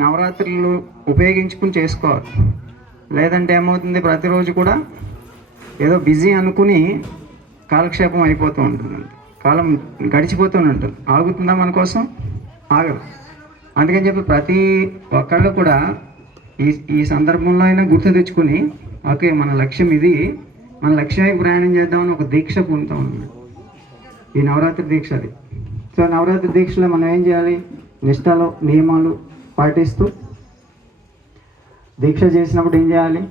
నవరాత్రులు ఉపయోగించుకుని చేసుకోవాలి. లేదంటే ఏమవుతుంది, ప్రతిరోజు కూడా ఏదో బిజీ అనుకుని కాలక్షేపం అయిపోతూ ఉంటుంది, కాలం గడిచిపోతూ ఉంటుంది. ఆగుతుందా మన కోసం? ఆగదు. అందుకని చెప్పి ప్రతి ఒక్కళ్ళు కూడా ఈ సందర్భంలో అయినా గుర్తు తెచ్చుకుని, ఓకే మన లక్ష్యం ఇది, మన లక్ష్యానికి ప్రయాణం చేద్దామని ఒక దీక్ష పొందుతూ ఉంది ఈ నవరాత్రి దీక్ష. అది సో నవరాత్రి దీక్షలో మనం ఏం చేయాలి? నిష్టలో నియమాలు పాటిస్తూ దీక్ష చేసినప్పుడు ఏం చేయాలి?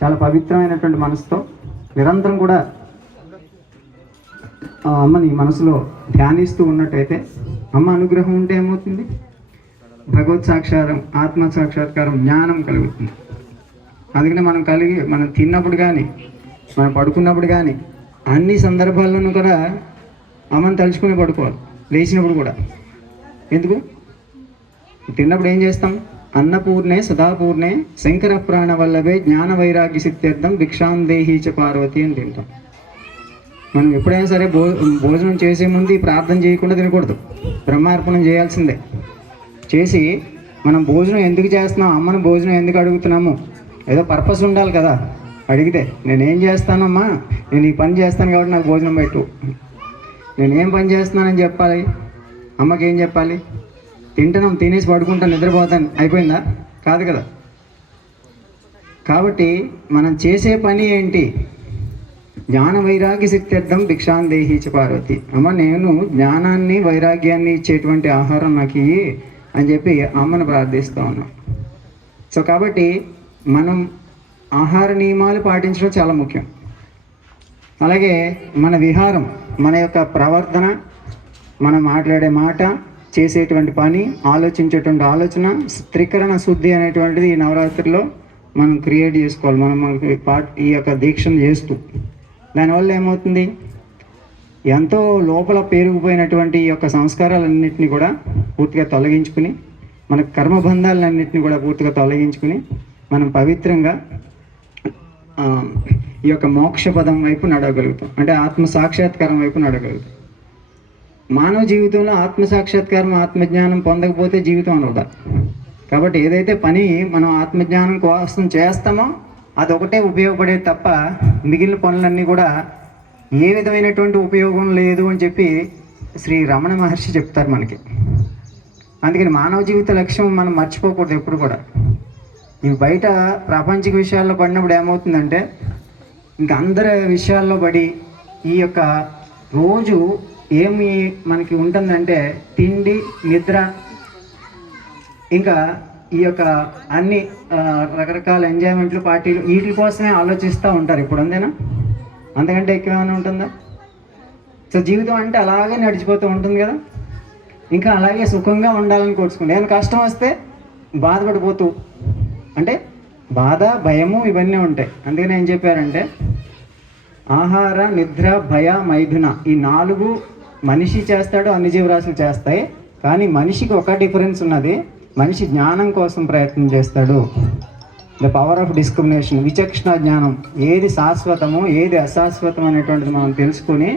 చాలా పవిత్రమైనటువంటి మనసుతో నిరంతరం కూడా అమ్మని మనసులో ధ్యానిస్తూ ఉన్నట్టయితే, అమ్మ అనుగ్రహం ఉంటే ఏమవుతుంది? భగవత్ సాక్షాత్కారం, ఆత్మ సాక్షాత్కారం, జ్ఞానం కలుగుతుంది. అందుకనే మనం తిన్నప్పుడు కానీ, మనం పడుకున్నప్పుడు కానీ, అన్ని సందర్భాల్లోనూ కూడా అమ్మని తలుచుకుని పడుకోవాలి. లేచినప్పుడు కూడా. ఎందుకు? తిన్నప్పుడు ఏం చేస్తాం? అన్నపూర్ణే సదాపూర్ణే శంకర ప్రాణ వల్లభే జ్ఞాన వైరాగ్య సిద్ధ్యర్థం భిక్షాం దేహీ చ పార్వతి అని తింటాం. మనం ఎప్పుడైనా సరే భోజనం చేసే ముందు ఈ ప్రార్థన చేయకుండా తినకూడదు. బ్రహ్మార్పణం చేయాల్సిందే. చేసి మనం భోజనం ఎందుకు చేస్తున్నాం, అమ్మను భోజనం ఎందుకు అడుగుతున్నాము, ఏదో పర్పస్ ఉండాలి కదా. అడిగితే నేనేం చేస్తానమ్మా, నేను ఈ పని చేస్తాను కాబట్టి నాకు భోజనం పెట్టు. నేనేం పని చేస్తున్నానని చెప్పాలి. అమ్మకి ఏం చెప్పాలి? తింటున్నాం, తినేసి పడుకుంటాను, నిద్రపోతాను, అయిపోయిందా? కాదు కదా. కాబట్టి మనం చేసే పని ఏంటి? జ్ఞాన వైరాగ్య సిద్ధ్యర్థం భిక్షాం దేహీ చ పార్వతి. అమ్మ నేను జ్ఞానాన్ని వైరాగ్యాన్ని ఇచ్చేటువంటి ఆహారం నాకు ఇయ్యి అని చెప్పి అమ్మను ప్రార్థిస్తూ ఉన్నాం. సో కాబట్టి మనం ఆహార నియమాలు పాటించడం చాలా ముఖ్యం. అలాగే మన విహారం, మన యొక్క ప్రవర్తన, మనం మాట్లాడే మాట, చేసేటువంటి పని, ఆలోచించేటువంటి ఆలోచన, త్రికరణ శుద్ధి అనేటువంటిది ఈ నవరాత్రిలో మనం క్రియేట్ చేసుకోవాలి. మనకి ఈ యొక్క దీక్షను చేస్తూ దానివల్ల ఏమవుతుంది? ఎంతో లోపల పేరుకుపోయినటువంటి ఈ యొక్క సంస్కారాలన్నింటినీ కూడా పూర్తిగా తొలగించుకుని, మన కర్మబంధాలన్నింటినీ కూడా పూర్తిగా తొలగించుకుని, మనం పవిత్రంగా ఈ యొక్క మోక్ష పదం వైపు నడవగలుగుతాం. అంటే ఆత్మ సాక్షాత్కారం వైపు నడవగలుగుతాం. మానవ జీవితంలో ఆత్మసాక్షాత్కారం, ఆత్మజ్ఞానం పొందకపోతే జీవితం అనవదా. కాబట్టి ఏదైతే పని మనం ఆత్మజ్ఞానం కోసం చేస్తామో అదొకటే ఉపయోగపడేది తప్ప మిగిలిన పనులన్నీ కూడా ఏ విధమైనటువంటి ఉపయోగం లేదు అని చెప్పి శ్రీ రమణ మహర్షి చెప్తారు మనకి. అందుకని మానవ జీవిత లక్ష్యం మనం మర్చిపోకూడదు ఎప్పుడు కూడా. ఇవి బయట ప్రాపంచిక విషయాల్లో పడినప్పుడు ఏమవుతుందంటే, ఇంకా అందరి విషయాల్లో పడి ఈ యొక్క రోజు ఏమి మనకి ఉంటుందంటే తిండి, నిద్ర, ఇంకా ఈ యొక్క అన్ని రకరకాల ఎంజాయ్మెంట్లు, పార్టీలు, వీటి కోసమే ఆలోచిస్తూ ఉంటారు ఇప్పుడు. అంతేనా? అంతకంటే ఎక్కువ ఏమైనా ఉంటుందా? సో జీవితం అంటే అలాగే నడిచిపోతూ ఉంటుంది కదా. ఇంకా అలాగే సుఖంగా ఉండాలని కోరుకుంటే, ఏమైనా కష్టం వస్తే బాధపడిపోతూ, అంటే బాధ, భయము ఇవన్నీ ఉంటాయి. అందుకని ఏం చెప్పారంటే, ఆహార, నిద్ర, భయ, మైథున ఈ 4 మనిషి చేస్తాడు, అన్ని జీవరాశులు చేస్తాయి. కానీ మనిషికి ఒక డిఫరెన్స్ ఉన్నది. మనిషి జ్ఞానం కోసం ప్రయత్నం చేస్తాడు. ద పవర్ ఆఫ్ డిస్క్రిమినేషన్, విచక్షణ జ్ఞానం. ఏది శాశ్వతము, ఏది అశాశ్వతం అనేటువంటిది మనం తెలుసుకుని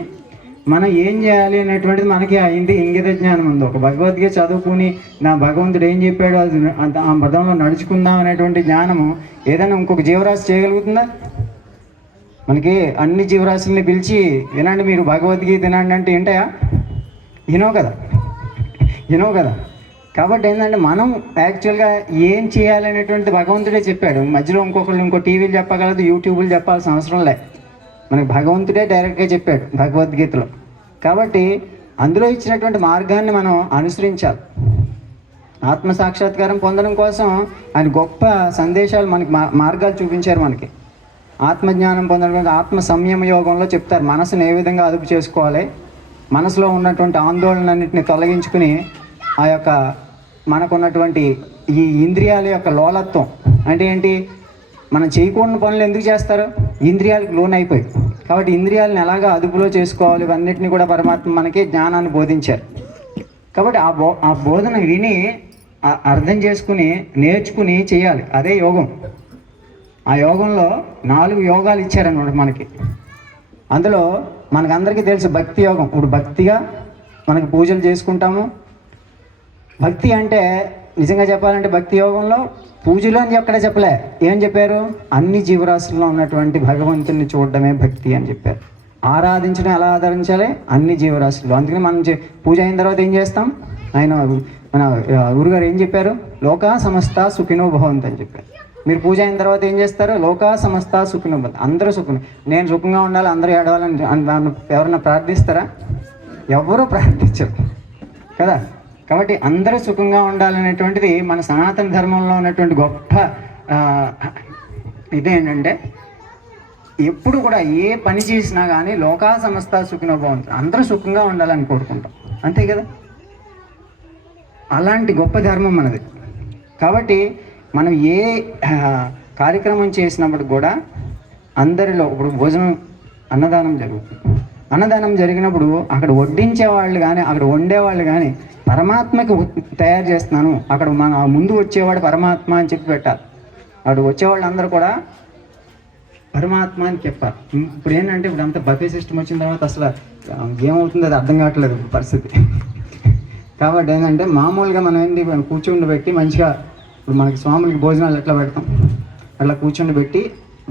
మనం ఏం చేయాలి అనేటువంటిది మనకి అయింది ఇంగిత జ్ఞానం ఉంది. ఒక భగవద్గీత చదువుకుని నా భగవంతుడు ఏం చెప్పాడో అది ఆ పదంలో నడుచుకుందాం అనేటువంటి జ్ఞానము ఏదైనా ఇంకొక జీవరాశి చేయగలుగుతుందా? మనకి అన్ని జీవరాశుల్ని పిలిచి వినండి, మీరు భగవద్గీత వినండి అంటే ఏంటయా? వినవు కదా. కాబట్టి ఏంటంటే మనం యాక్చువల్గా ఏం చేయాలనేటువంటి భగవంతుడే చెప్పాడు. మధ్యలో ఇంకో టీవీలు చెప్పగలదు, యూట్యూబ్లు చెప్పాల్సిన అవసరం లే. మనకి భగవంతుడే డైరెక్ట్గా చెప్పాడు భగవద్గీతలో. కాబట్టి అందులో ఇచ్చినటువంటి మార్గాన్ని మనం అనుసరించాలి. ఆత్మ సాక్షాత్కారం పొందడం కోసం ఆయన గొప్ప సందేశాలు మనకి మార్గాలు చూపించారు. మనకి ఆత్మజ్ఞానం పొందడం, ఆత్మ సంయమ యోగంలో చెప్తారు మనసును ఏ విధంగా అదుపు చేసుకోవాలి, మనసులో ఉన్నటువంటి ఆందోళనన్నింటినీ తొలగించుకుని ఆ యొక్క మనకున్నటువంటి ఈ ఇంద్రియాల యొక్క లోలత్వం అంటే ఏంటి? మనం చేయకూడని పనులు ఎందుకు చేస్తారు? ఇంద్రియాలకు లోనైపోయి. కాబట్టి ఇంద్రియాలను ఎలాగా అదుపులో చేసుకోవాలి, ఇవన్నిటిని కూడా పరమాత్మ మనకి జ్ఞానాన్ని బోధించారు. కాబట్టి ఆ బోధన విని అర్థం చేసుకుని నేర్చుకుని చేయాలి. అదే యోగం. ఆ యోగంలో 4 యోగాలు ఇచ్చారనమాట మనకి. అందులో మనకందరికీ తెలుసు భక్తి యోగం. ఇప్పుడు భక్తిగా మనకి పూజలు చేసుకుంటాము. భక్తి అంటే నిజంగా చెప్పాలంటే భక్తి యోగంలో పూజలు అని ఎక్కడ చెప్పలే, ఏం చెప్పారు? అన్ని జీవరాశుల్లో ఉన్నటువంటి భగవంతుని చూడడమే భక్తి అని చెప్పారు. ఆరాధించడం ఎలా ఆరాధించాలి? అన్ని జీవరాశుల్లో. అందుకని మనం పూజ అయిన తర్వాత ఏం చేస్తాం? ఆయన మన గురుగారు ఏం చెప్పారు? లోకా సమస్త సుఖినో భవంతు అని చెప్పారు. మీరు పూజ అయిన తర్వాత ఏం చేస్తారు? లోకా సమస్త సుఖినో భవంతు, అందరూ సుఖం, నేను సుఖంగా ఉండాలి, అందరూ ఏడవాలని ఎవరన్నా ప్రార్థిస్తారా? ఎవరూ ప్రార్థించరు కదా. కాబట్టి అందరూ సుఖంగా ఉండాలనేటువంటిది మన సనాతన ధర్మంలో ఉన్నటువంటి గొప్ప ఇదేంటంటే, ఎప్పుడు కూడా ఏ పని చేసినా కానీ లోకా సమస్త సుఖినో భవంతు, అందరూ సుఖంగా ఉండాలని కోరుకుంటాం, అంతే కదా. అలాంటి గొప్ప ధర్మం మనది. కాబట్టి మనం ఏ కార్యక్రమం చేసినప్పుడు కూడా అందరిలో, ఇప్పుడు భోజనం అన్నదానం జరుగుతుంది, అన్నదానం జరిగినప్పుడు అక్కడ వడ్డించే వాళ్ళు కానీ అక్కడ వండేవాళ్ళు కానీ పరమాత్మకి తయారు చేస్తున్నాను, అక్కడ మన ముందు వచ్చేవాడు పరమాత్మ అని చెప్పి పెట్టాలి. అక్కడ వచ్చేవాళ్ళు అందరూ కూడా పరమాత్మ అని చెప్పాలి. ఇప్పుడు ఏంటంటే, ఇప్పుడు అంత బఫే సిస్టమ్ వచ్చిన తర్వాత అసలు ఏమవుతుందో అది అర్థం కావట్లేదు పరిస్థితి. కాబట్టి ఏంటంటే, మామూలుగా మనం ఏంటి కూర్చుండబెట్టి మంచిగా, ఇప్పుడు మనకి స్వాములకి భోజనాలు ఎట్లా పెడతాం అట్లా కూర్చుండబెట్టి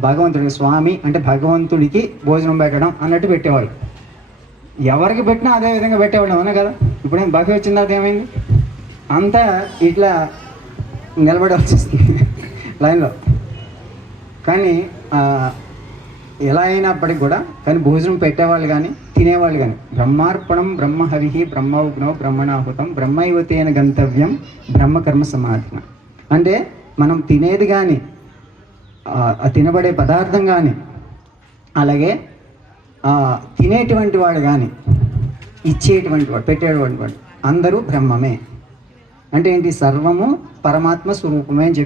భగవంతుడికి, స్వామి అంటే భగవంతుడికి భోజనం పెట్టడం అన్నట్టు పెట్టేవాళ్ళు. ఎవరికి పెట్టినా అదే విధంగా పెట్టేవాళ్ళు, అవునా కదా. ఇప్పుడేం బఫే వచ్చిన తర్వాత ఏమైంది? అంతా ఇట్లా నిలబడాల్సి వస్తుంది లైన్లో. కానీ ఎలా అయినప్పటికి కూడా కానీ భోజనం పెట్టేవాళ్ళు కానీ తినేవాళ్ళు కానీ బ్రహ్మార్పణం బ్రహ్మహవి బ్రహ్మౌగ్నో బ్రహ్మణాహుతం బ్రహ్మైవతేన గంతవ్యం బ్రహ్మకర్మ సమాధన. అంటే మనం తినేది కానీ తినబడే పదార్థం కానీ అలాగే తినేటువంటి వాడు కానీ ఇచ్చేటువంటి వాడు పెట్టేటువంటి వాడు అందరూ బ్రహ్మమే. అంటే ఏంటి? సర్వము పరమాత్మ స్వరూపమే అని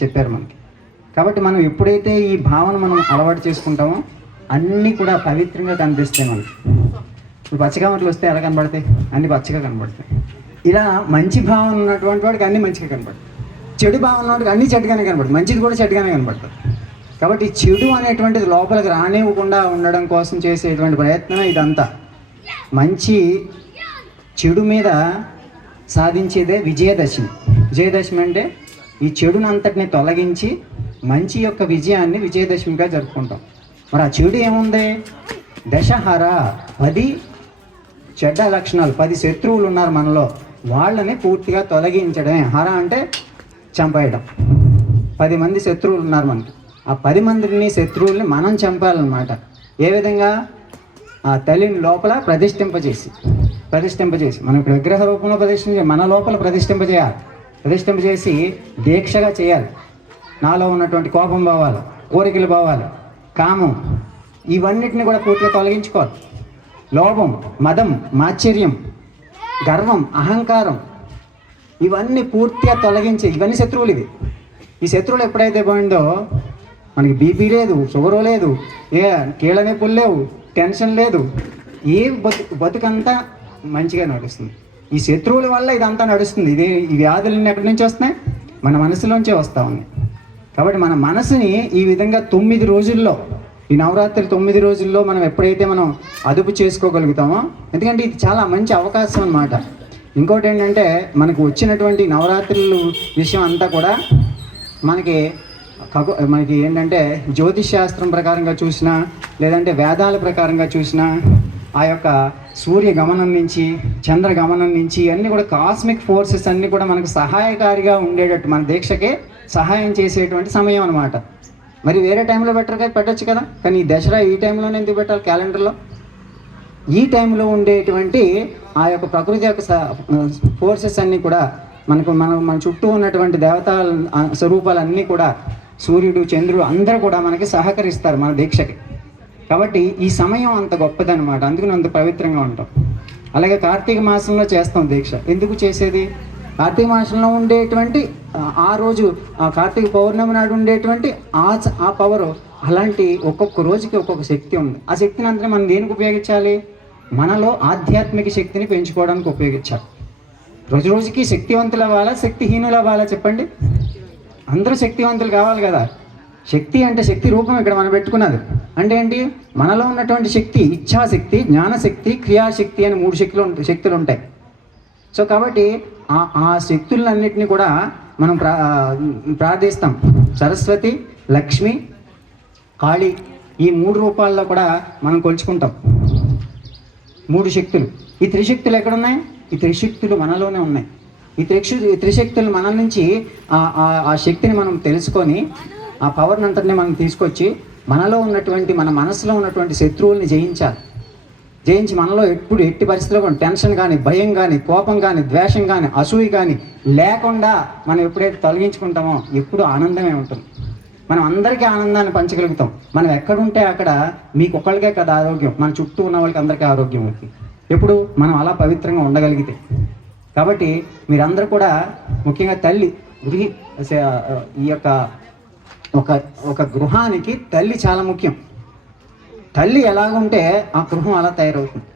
చెప్పారు మనకి. కాబట్టి మనం ఎప్పుడైతే ఈ భావన మనం అలవాటు చేసుకుంటామో అన్నీ కూడా పవిత్రంగా కనిపిస్తాయి మనకి. ఇప్పుడు పచ్చకమట్లు వస్తే ఎలా కనబడతాయి? అన్నీ పచ్చగా కనబడతాయి. ఇలా మంచి భావన ఉన్నటువంటి వాడికి అన్నీ మంచిగా కనబడతాయి, చెడు భావన ఉన్నవాడికి అన్నీ చెడుగానే కనబడుతుంది, మంచిది కూడా చెడుగానే కనబడుతుంది. కాబట్టి చెడు అనేటువంటిది లోపలికి రానివ్వకుండా ఉండడం కోసం చేసేటువంటి ప్రయత్నమే ఇదంతా. మంచి చెడు మీద సాధించేదే విజయదశమి. విజయదశమి అంటే ఈ చెడునంతటిని తొలగించి మంచి యొక్క విజయాన్ని విజయదశమిగా జరుపుకుంటాం. మరి ఆ చెడు ఏముంది? దశహర, 10 చెడ్డ లక్షణాలు, 10 శత్రువులు ఉన్నారు మనలో, వాళ్ళని పూర్తిగా తొలగించడమే. హర అంటే చంపేయడం. 10 మంది శత్రువులు ఉన్నారు మనకి, ఆ 10 మందిని శత్రువుల్ని మనం చంపాలన్నమాట. ఏ విధంగా? ఆ తల్లిని లోపల ప్రతిష్ఠింపజేసి మనం ఇక్కడ విగ్రహ రూపంలో మన లోపల ప్రతిష్ఠింపజేసి దీక్షగా చేయాలి. నాలో ఉన్నటువంటి కోపం భావాలు, కోరికలు భావాలు, కామం, ఇవన్నిటిని కూడా పూర్తిగా తొలగించుకోవాలి. లోభం, మదం, మాత్సర్యం, గర్వం, అహంకారం, ఇవన్నీ పూర్తిగా తొలగించి, ఇవన్నీ శత్రువులు. ఈ శత్రువులు ఎప్పుడైతే పోయిందో మనకి బీపీ లేదు, షుగరు లేదు, కీళ్ళ నొప్పులు లేవు, టెన్షన్ లేదు, ఏ బతుకంతా మంచిగా నడుస్తుంది. ఈ శత్రువుల వల్ల ఇదంతా నడుస్తుంది. ఈ వ్యాధులన్నీ ఎక్కడి నుంచి వస్తున్నాయి? మన మనసులోంచే వస్తూ ఉన్నాయి. కాబట్టి మన మనసుని ఈ విధంగా 9 రోజుల్లో, ఈ నవరాత్రులు 9 రోజుల్లో మనం ఎప్పుడైతే మనం అదుపు చేసుకోగలుగుతామో, ఎందుకంటే ఇది చాలా మంచి అవకాశం అన్నమాట. ఇంకోటి ఏంటంటే, మనకు వచ్చినటువంటి నవరాత్రుల విషయం అంతా కూడా మనకి ఏంటంటే జ్యోతిష్ శాస్త్రం ప్రకారంగా చూసినా, లేదంటే వేదాల ప్రకారంగా చూసినా, ఆ యొక్క సూర్య గమనం నుంచి, చంద్ర గమనం నుంచి అన్నీ కూడా కాస్మిక్ ఫోర్సెస్ అన్నీ కూడా మనకు సహాయకారిగా ఉండేటట్టు, మన దీక్షకే సహాయం చేసేటువంటి సమయం అన్నమాట. మరి వేరే టైంలో పెట్టచ్చు కదా, కానీ ఈ దసరా ఈ టైంలోనే ఎందుకు పెట్టాలి క్యాలెండర్లో? ఈ టైంలో ఉండేటువంటి ఆ యొక్క ప్రకృతి యొక్క ఫోర్సెస్ అన్నీ కూడా మన చుట్టూ ఉన్నటువంటి దేవతా స్వరూపాలన్నీ కూడా, సూర్యుడు, చంద్రుడు అందరూ కూడా మనకి సహకరిస్తారు మన దీక్షకి. కాబట్టి ఈ సమయం అంత గొప్పదనమాట, అందుకని అంత పవిత్రంగా ఉంటాం. అలాగే కార్తీక మాసంలో చేస్తాం దీక్ష. ఎందుకు చేసేది? కార్తీక మాసంలో ఉండేటువంటి ఆ రోజు, ఆ కార్తీక పౌర్ణమి నాడు ఉండేటువంటి ఆ పవరు, అలాంటి ఒక్కొక్క రోజుకి ఒక్కొక్క శక్తి ఉంది. ఆ శక్తిని అంతా మనం దేనికి ఉపయోగించాలి? మనలో ఆధ్యాత్మిక శక్తిని పెంచుకోవడానికి ఉపయోగించాలి. రోజు రోజుకి శక్తివంతులు అవ్వాలా, శక్తిహీనులు అవ్వాలా చెప్పండి? అందరూ శక్తివంతులు కావాలి కదా. శక్తి అంటే శక్తి రూపం ఇక్కడ మనం పెట్టుకున్నది. అంటే ఏంటి? మనలో ఉన్నటువంటి శక్తి, ఇచ్ఛాశక్తి, జ్ఞానశక్తి, క్రియాశక్తి అని 3 శక్తులు ఉంటాయి. సో కాబట్టి ఆ శక్తులన్నింటినీ కూడా మనం ప్రార్థిస్తాం. సరస్వతి, లక్ష్మి, కాళీ, ఈ 3 రూపాల్లో కూడా మనం కొలుచుకుంటాం. 3 శక్తులు. ఈ త్రిశక్తులు ఎక్కడున్నాయి? ఈ త్రిశక్తులు మనలోనే ఉన్నాయి. ఈ త్రిశక్తులు మన నుంచి ఆ శక్తిని మనం తెలుసుకొని ఆ పవర్ని అంతటిని మనం తీసుకొచ్చి మనలో ఉన్నటువంటి, మన మనసులో ఉన్నటువంటి శత్రువుల్ని జయించి మనలో ఎట్టి పరిస్థితుల్లో కూడా టెన్షన్ కానీ, భయం కానీ, కోపం కానీ, ద్వేషం కానీ, అసూయ కానీ లేకుండా మనం ఎప్పుడైతే తొలగించుకుంటామో ఎప్పుడు ఆనందమే ఉంటుంది. మనం అందరికీ ఆనందాన్ని పంచగలుగుతాం. మనం ఎక్కడుంటే అక్కడ మీకు ఒకళ్ళకే కదా ఆరోగ్యం, మన చుట్టూ ఉన్న వాళ్ళకి అందరికీ ఆరోగ్యం అవుతుంది ఎప్పుడు మనం అలా పవిత్రంగా ఉండగలిగితే. కాబట్టి మీరందరూ కూడా ముఖ్యంగా తల్లి ఈ యొక్క ఒక గృహానికి తల్లి చాలా ముఖ్యం. తల్లి ఎలాగుంటే ఆ గృహం అలా తయారవుతుంది.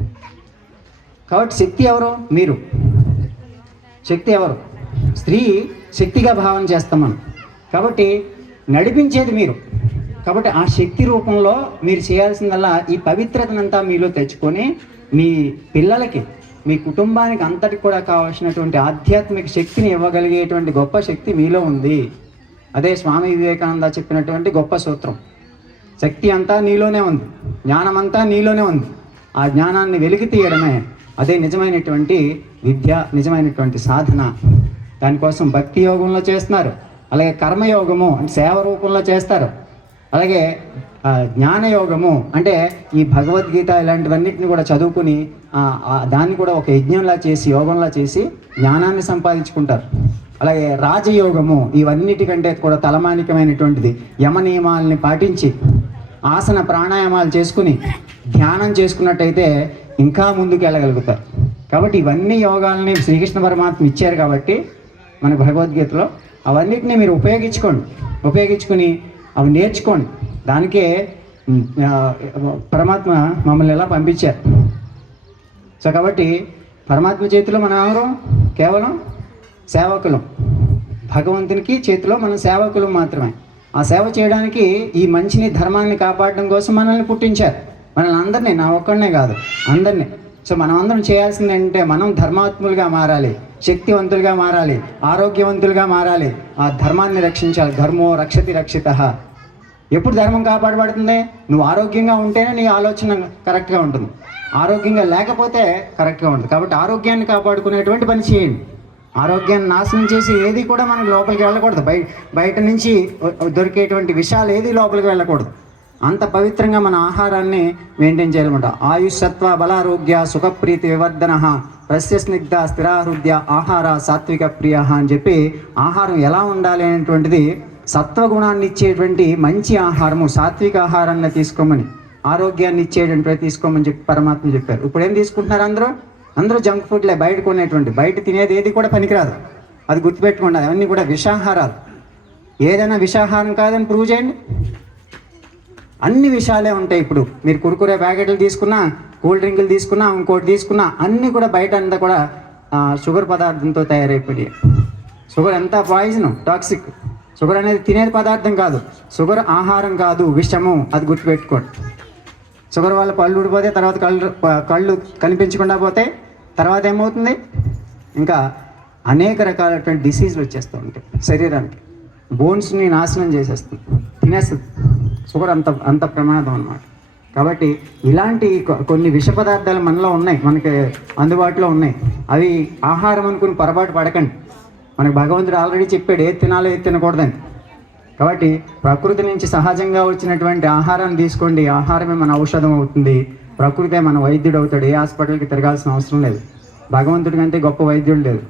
కాబట్టి శక్తి ఎవరు? మీరు. శక్తి ఎవరు? స్త్రీ శక్తిగా భావన చేస్తాం మనం. కాబట్టి నడిపించేది మీరు. కాబట్టి ఆ శక్తి రూపంలో మీరు చేయాల్సిందల్లా ఈ పవిత్రతనంతా మీలో తెచ్చుకొని మీ పిల్లలకి, మీ కుటుంబానికి అంతటికి కూడా కావాల్సినటువంటి ఆధ్యాత్మిక శక్తిని ఇవ్వగలిగేటువంటి గొప్ప శక్తి మీలో ఉంది. అదే స్వామి వివేకానంద చెప్పినటువంటి గొప్ప సూత్రం. శక్తి అంతా నీలోనే ఉంది, జ్ఞానం అంతా నీలోనే ఉంది. ఆ జ్ఞానాన్ని వెలికి తీయడమే అదే నిజమైనటువంటి విద్య, నిజమైనటువంటి సాధన. దానికోసం భక్తి యోగంలో చేస్తున్నారు, అలాగే కర్మయోగము అంటే సేవ రూపంలో చేస్తారు, అలాగే జ్ఞానయోగము అంటే ఈ భగవద్గీత ఇలాంటివన్నిటిని కూడా చదువుకుని దాన్ని కూడా ఒక యజ్ఞంలా చేసి, యోగంలా చేసి జ్ఞానాన్ని సంపాదించుకుంటారు. అలాగే రాజయోగము ఇవన్నిటికంటే కూడా తలమానికమైనటువంటిది. యమ నియమాలని పాటించి ఆసన ప్రాణాయామాలు చేసుకుని ధ్యానం చేసుకున్నట్టయితే ఇంకా ముందుకు వెళ్ళగలుగుతారు. కాబట్టి ఇవన్నీ యోగాలని శ్రీకృష్ణ పరమాత్మ ఇచ్చారు. కాబట్టి మన భగవద్గీతలో అవన్నిటిని మీరు ఉపయోగించుకుని అవి నేర్చుకోండి. దానికే పరమాత్మ మమ్మల్ని ఎలా పంపించారు. సో కాబట్టి పరమాత్మ చేతిలో మనం ఎవరు? కేవలం సేవకులం. భగవంతునికి చేతిలో మనం సేవకులం మాత్రమే. ఆ సేవ చేయడానికి, ఈ మంచిని, ధర్మాన్ని కాపాడడం కోసం మనల్ని పుట్టించారు. మనల్ని అందరినీ, నా ఒక్కడనే కాదు, అందరినీ. సో మనం అందరం చేయాల్సింది ఏంటంటే మనం ధర్మాత్ములుగా మారాలి, శక్తివంతులుగా మారాలి, ఆరోగ్యవంతులుగా మారాలి, ఆ ధర్మాన్ని రక్షించాలి. ధర్మో రక్షతి రక్షితః. ఎప్పుడు ధర్మం కాపాడబడుతుంది? నువ్వు ఆరోగ్యంగా ఉంటేనే నీ ఆలోచన కరెక్ట్గా ఉంటుంది, ఆరోగ్యంగా లేకపోతే కరెక్ట్గా ఉంటుంది. కాబట్టి ఆరోగ్యాన్ని కాపాడుకునేటువంటి పని చేయండి. ఆరోగ్యాన్ని నాశనం చేసి ఏది కూడా మనకి లోపలికి వెళ్ళకూడదు. బయట నుంచి దొరికేటువంటి విషయాలు ఏది లోపలికి వెళ్ళకూడదు. అంత పవిత్రంగా మన ఆహారాన్ని మెయింటైన్ చేయాలన్నమాట. ఆయుష్ సత్వ బలారోగ్య సుఖప్రీతి వివర్ధన రస్య స్నిగ్ధ స్థిరాహృద్య ఆహార సాత్విక ప్రియ అని చెప్పి ఆహారం ఎలా ఉండాలి అనేటువంటిది, సత్వగుణాన్ని ఇచ్చేటువంటి మంచి ఆహారము, సాత్విక ఆహారాన్ని తీసుకోమని, ఆరోగ్యాన్ని ఇచ్చేటువంటి తీసుకోమని చెప్పి పరమాత్మ చెప్పారు. ఇప్పుడు ఏం తీసుకుంటున్నారు? అందరూ జంక్ ఫుడ్లే, బయట కొనేటువంటి, బయట తినేది ఏది కూడా పనికిరాదు. అది గుర్తుపెట్టుకోండి, అవన్నీ కూడా విషాహారాలు. ఏదైనా విషాహారం కాదని ప్రూవ్ చేయండి. అన్ని విషయాలే ఉంటాయి. ఇప్పుడు మీరు కురుకురే ప్యాకెట్లు తీసుకున్నా, కూల్ డ్రింకులు తీసుకున్నా, ఇంకోటి తీసుకున్నా, అన్నీ కూడా బయట అంతా కూడా షుగర్ పదార్థంతో తయారైపోయి. షుగర్ ఎంత పాయిజన్, టాక్సిక్. షుగర్ అనేది తినేది పదార్థం కాదు, షుగర్ ఆహారం కాదు, విషము. అది గుర్తుపెట్టుకోండి. షుగర్ వల్ల పళ్ళు ఊడిపోతే, తర్వాత కళ్ళు కనిపించకుండా పోతే, తర్వాత ఏమవుతుంది? ఇంకా అనేక రకాలైనటువంటి డిసీజులు వచ్చేస్తూ ఉంటాయి శరీరానికి. బోన్స్ని నాశనం చేసేస్తుంది, తినేస్తుంది. షుగర్ అంత ప్రమాదం అన్నమాట. కాబట్టి ఇలాంటి కొన్ని విష పదార్థాలు మనలో ఉన్నాయి, మనకి అందుబాటులో ఉన్నాయి. అవి ఆహారం అనుకుని పొరపాటు పడకండి. మనకు భగవంతుడు ఆల్రెడీ చెప్పాడు ఏది తినాలో ఏది తినకూడదని. కాబట్టి ప్రకృతి నుంచి సహజంగా వచ్చినటువంటి ఆహారాన్ని తీసుకోండి. ఆహారమే మన ఔషధం అవుతుంది, ప్రకృతే మన వైద్యుడు అవుతాడు. ఏ హాస్పిటల్కి తిరగాల్సిన అవసరం లేదు. భగవంతుడి కంటే గొప్ప వైద్యుడు లేదు.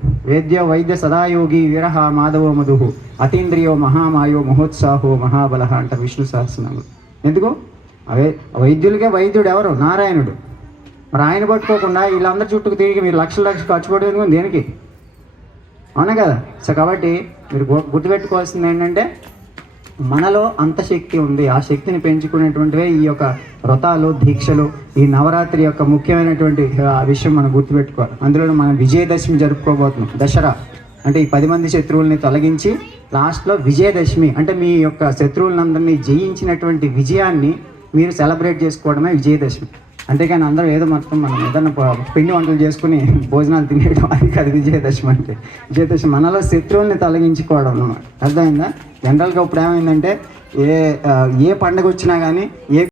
వైద్య సదాయోగి వీరహ మాధవో మధుహు అతీంద్రియో మహామాయో మహోత్సాహో మహాబల అంటారు విష్ణు సహస్రనామం. ఎందుకు? వైద్యులకే వైద్యుడు ఎవరు? నారాయణుడు. మరి ఆయన పట్టుకోకుండా వీళ్ళందరి చుట్టూ తిరిగి మీరు లక్షలు ఖర్చు పడేందుకు దేనికి? అవునా కదా? సో కాబట్టి మీరు గుర్తుపెట్టుకోవాల్సింది ఏంటంటే మనలో అంత శక్తి ఉంది. ఆ శక్తిని పెంచుకునేటువంటివే ఈ యొక్క వ్రతాలు, దీక్షలు, ఈ నవరాత్రి యొక్క ముఖ్యమైనటువంటి విషయం మనం గుర్తుపెట్టుకోవాలి. అందులో మనం విజయదశమి జరుపుకోబోతున్నాం. దసరా అంటే ఈ 10 మంది శత్రువుల్ని తొలగించి లాస్ట్లో విజయదశమి అంటే మీ యొక్క శత్రువులందరినీ జయించినటువంటి విజయాన్ని మీరు సెలబ్రేట్ చేసుకోవడమే విజయదశమి. అంతేకాని అందరూ ఏదో మొత్తం మనం ఏదన్నా పిండి వంటలు చేసుకుని భోజనాలు తినేయడం అది కాదు విజయదశమి అంటే. విజయదశమి మనలో శత్రువుల్ని తొలగించుకోవడం అన్నమాట. అర్థమైందా? జనరల్గా ఇప్పుడు ఏమైందంటే ఏ పండుగ వచ్చినా కానీ ఏ